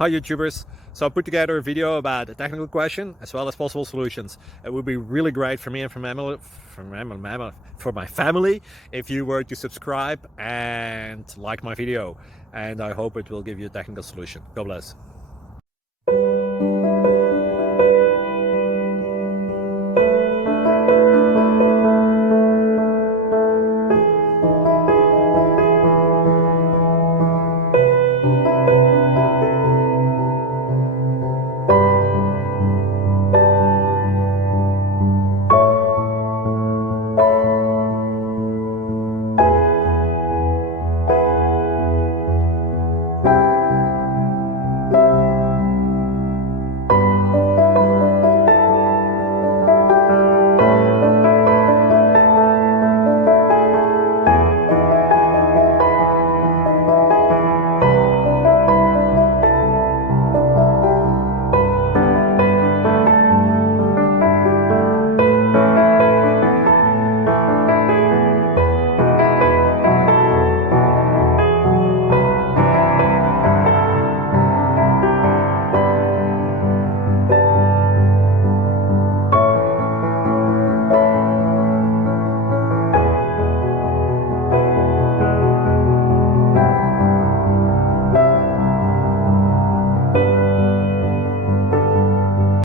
Hi YouTubers! So I put together a video about a technical question as well as possible solutions. It would be really great for me and for my family if you were to subscribe and like my video, and I hope it will give you a technical solution. God bless.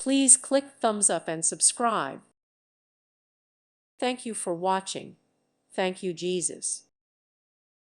Please click thumbs up and subscribe. Thank you for watching. Thank you, Jesus.